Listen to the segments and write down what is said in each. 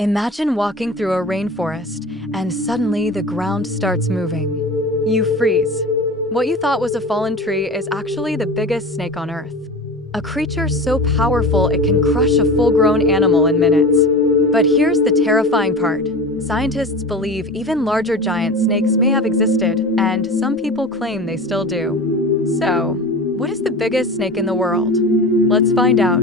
Imagine walking through a rainforest and suddenly the ground starts moving. You freeze. What you thought was a fallen tree is actually the biggest snake on Earth. A creature so powerful it can crush a full-grown animal in minutes. But here's the terrifying part. Scientists believe even larger giant snakes may have existed, and some people claim they still do. So, what is the biggest snake in the world? Let's find out.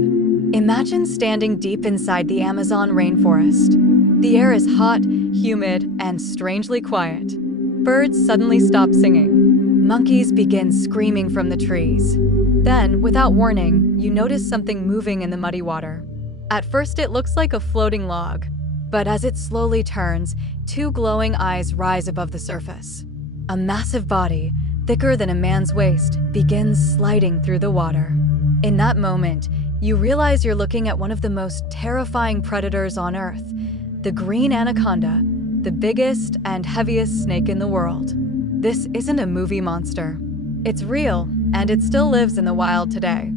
Imagine standing deep inside the Amazon rainforest. The air is hot, humid, and strangely quiet. Birds suddenly stop singing. Monkeys begin screaming from the trees. Then, without warning, you notice something moving in the muddy water. At first, it looks like a floating log, but as it slowly turns, two glowing eyes rise above the surface. A massive body, thicker than a man's waist, begins sliding through the water. In that moment, you realize you're looking at one of the most terrifying predators on Earth, the green anaconda, the biggest and heaviest snake in the world. This isn't a movie monster. It's real, and it still lives in the wild today.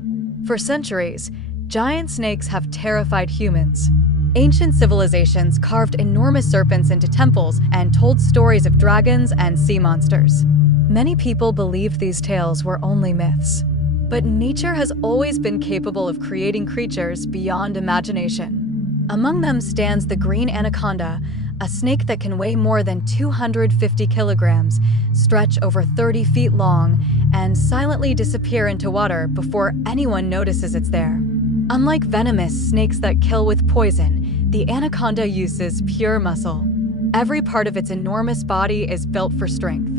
For centuries, giant snakes have terrified humans. Ancient civilizations carved enormous serpents into temples and told stories of dragons and sea monsters. Many people believed these tales were only myths. But nature has always been capable of creating creatures beyond imagination. Among them stands the green anaconda, a snake that can weigh more than 250 kilograms, stretch over 30 feet long, and silently disappear into water before anyone notices it's there. Unlike venomous snakes that kill with poison, the anaconda uses pure muscle. Every part of its enormous body is built for strength.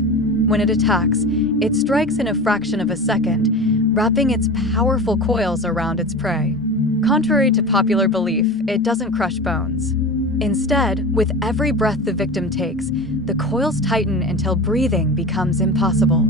When it attacks, it strikes in a fraction of a second, wrapping its powerful coils around its prey. Contrary to popular belief, it doesn't crush bones. Instead, with every breath the victim takes, the coils tighten until breathing becomes impossible.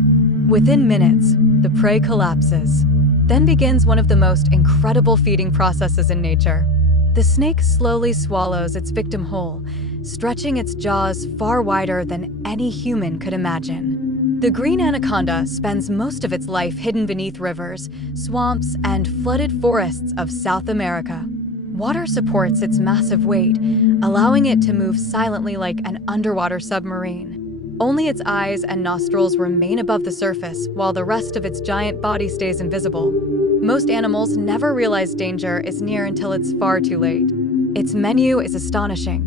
Within minutes, the prey collapses. Then begins one of the most incredible feeding processes in nature. The snake slowly swallows its victim whole, stretching its jaws far wider than any human could imagine. The green anaconda spends most of its life hidden beneath rivers, swamps, and flooded forests of South America. Water supports its massive weight, allowing it to move silently like an underwater submarine. Only its eyes and nostrils remain above the surface, while the rest of its giant body stays invisible. Most animals never realize danger is near until it's far too late. Its menu is astonishing.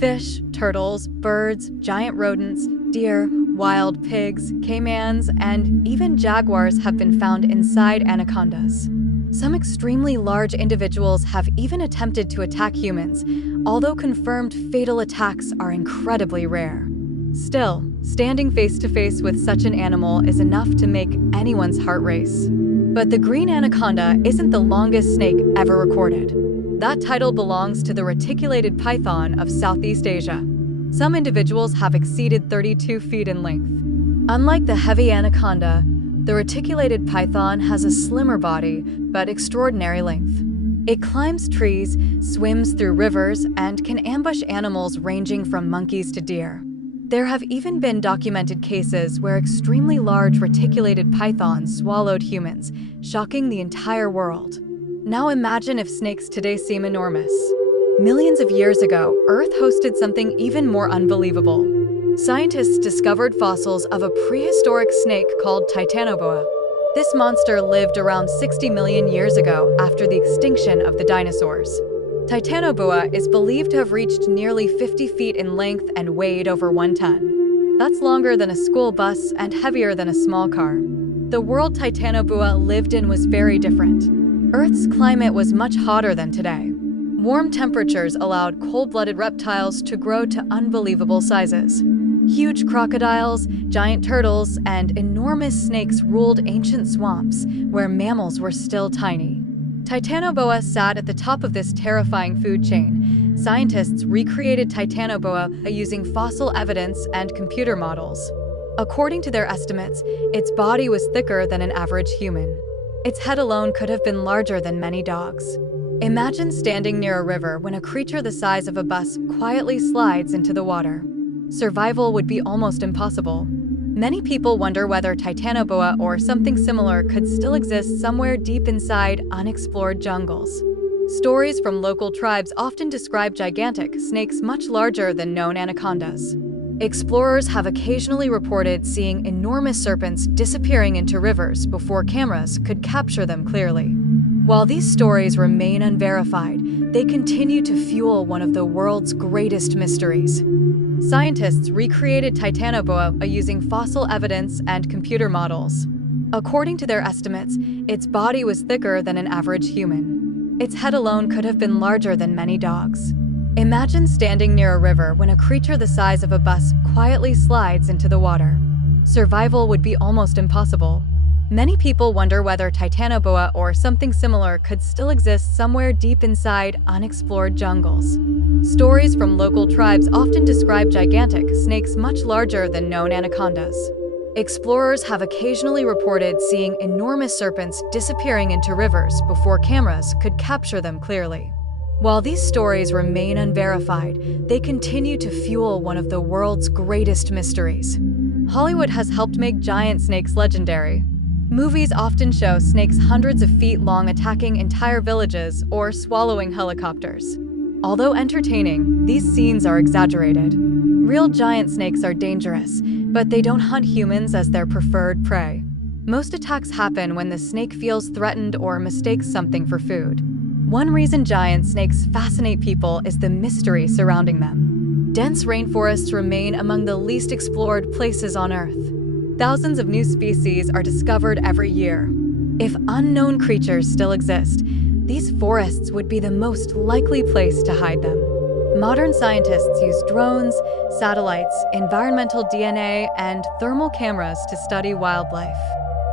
Fish, turtles, birds, giant rodents, deer, wild pigs, caimans, and even jaguars have been found inside anacondas. Some extremely large individuals have even attempted to attack humans, although confirmed fatal attacks are incredibly rare. Still, standing face to face with such an animal is enough to make anyone's heart race. But the green anaconda isn't the longest snake ever recorded. That title belongs to the reticulated python of Southeast Asia. Some individuals have exceeded 32 feet in length. Unlike the heavy anaconda, the reticulated python has a slimmer body but extraordinary length. It climbs trees, swims through rivers, and can ambush animals ranging from monkeys to deer. There have even been documented cases where extremely large reticulated pythons swallowed humans, shocking the entire world. Now imagine if snakes today seem enormous. Millions of years ago, Earth hosted something even more unbelievable. Scientists discovered fossils of a prehistoric snake called Titanoboa. This monster lived around 60 million years ago after the extinction of the dinosaurs. Titanoboa is believed to have reached nearly 50 feet in length and weighed over 1 ton. That's longer than a school bus and heavier than a small car. The world Titanoboa lived in was very different. Earth's climate was much hotter than today. Warm temperatures allowed cold-blooded reptiles to grow to unbelievable sizes. Huge crocodiles, giant turtles, and enormous snakes ruled ancient swamps where mammals were still tiny. Titanoboa sat at the top of this terrifying food chain. Scientists recreated Titanoboa using fossil evidence and computer models. According to their estimates, its body was thicker than an average human. Its head alone could have been larger than many dogs. Imagine standing near a river when a creature the size of a bus quietly slides into the water. Survival would be almost impossible. Many people wonder whether Titanoboa or something similar could still exist somewhere deep inside unexplored jungles. Stories from local tribes often describe gigantic snakes much larger than known anacondas. Explorers have occasionally reported seeing enormous serpents disappearing into rivers before cameras could capture them clearly. While these stories remain unverified, they continue to fuel one of the world's greatest mysteries. Scientists recreated Titanoboa using fossil evidence and computer models. According to their estimates, its body was thicker than an average human. Its head alone could have been larger than many dogs. Imagine standing near a river when a creature the size of a bus quietly slides into the water. Survival would be almost impossible. Many people wonder whether Titanoboa or something similar could still exist somewhere deep inside unexplored jungles. Stories from local tribes often describe gigantic snakes much larger than known anacondas. Explorers have occasionally reported seeing enormous serpents disappearing into rivers before cameras could capture them clearly. While these stories remain unverified, they continue to fuel one of the world's greatest mysteries. Hollywood has helped make giant snakes legendary. Movies often show snakes hundreds of feet long attacking entire villages or swallowing helicopters. Although entertaining, these scenes are exaggerated. Real giant snakes are dangerous, but they don't hunt humans as their preferred prey. Most attacks happen when the snake feels threatened or mistakes something for food. One reason giant snakes fascinate people is the mystery surrounding them. Dense rainforests remain among the least explored places on Earth. Thousands of new species are discovered every year. If unknown creatures still exist, these forests would be the most likely place to hide them. Modern scientists use drones, satellites, environmental DNA, and thermal cameras to study wildlife.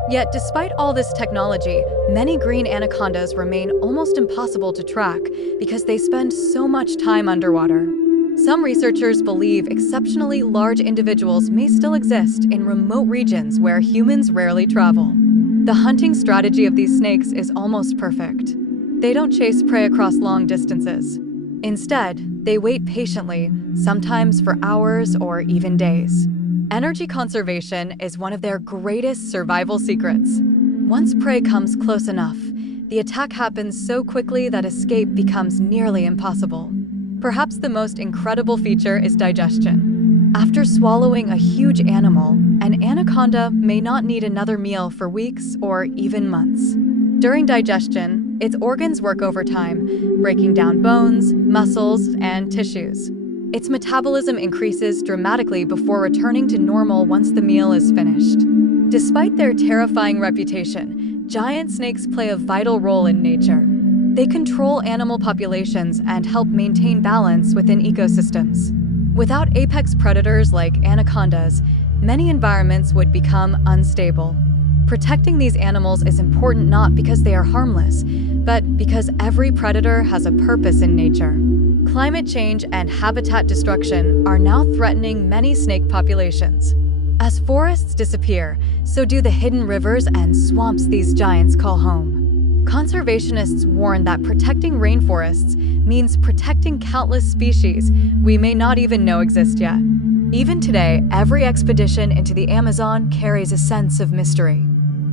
Yet, despite all this technology, many green anacondas remain almost impossible to track because they spend so much time underwater. Some researchers believe exceptionally large individuals may still exist in remote regions where humans rarely travel. The hunting strategy of these snakes is almost perfect. They don't chase prey across long distances. Instead, they wait patiently, sometimes for hours or even days. Energy conservation is one of their greatest survival secrets. Once prey comes close enough, the attack happens so quickly that escape becomes nearly impossible. Perhaps the most incredible feature is digestion. After swallowing a huge animal, an anaconda may not need another meal for weeks or even months. During digestion, its organs work overtime, breaking down bones, muscles, and tissues. Its metabolism increases dramatically before returning to normal once the meal is finished. Despite their terrifying reputation, giant snakes play a vital role in nature. They control animal populations and help maintain balance within ecosystems. Without apex predators like anacondas, many environments would become unstable. Protecting these animals is important not because they are harmless, but because every predator has a purpose in nature. Climate change and habitat destruction are now threatening many snake populations. As forests disappear, so do the hidden rivers and swamps these giants call home. Conservationists warn that protecting rainforests means protecting countless species we may not even know exist yet. Even today, every expedition into the Amazon carries a sense of mystery.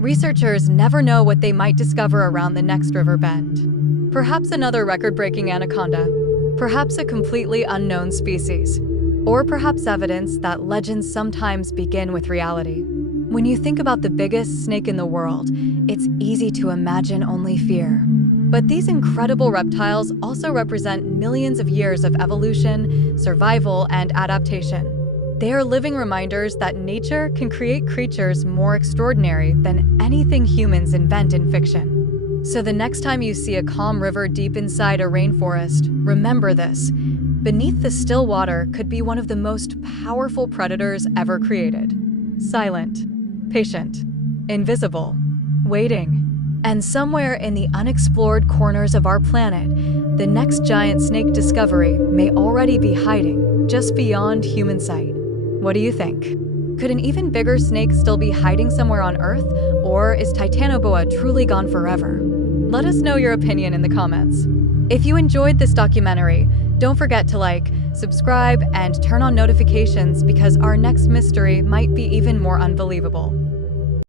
Researchers never know what they might discover around the next river bend. Perhaps another record-breaking anaconda, perhaps a completely unknown species, or perhaps evidence that legends sometimes begin with reality. When you think about the biggest snake in the world, it's easy to imagine only fear. But these incredible reptiles also represent millions of years of evolution, survival, and adaptation. They are living reminders that nature can create creatures more extraordinary than anything humans invent in fiction. So the next time you see a calm river deep inside a rainforest, remember this. Beneath the still water could be one of the most powerful predators ever created. Silent, patient, invisible, waiting. And somewhere in the unexplored corners of our planet, the next giant snake discovery may already be hiding just beyond human sight. What do you think? Could an even bigger snake still be hiding somewhere on Earth, or is Titanoboa truly gone forever? Let us know your opinion in the comments. If you enjoyed this documentary, don't forget to like, subscribe, and turn on notifications because our next mystery might be even more unbelievable.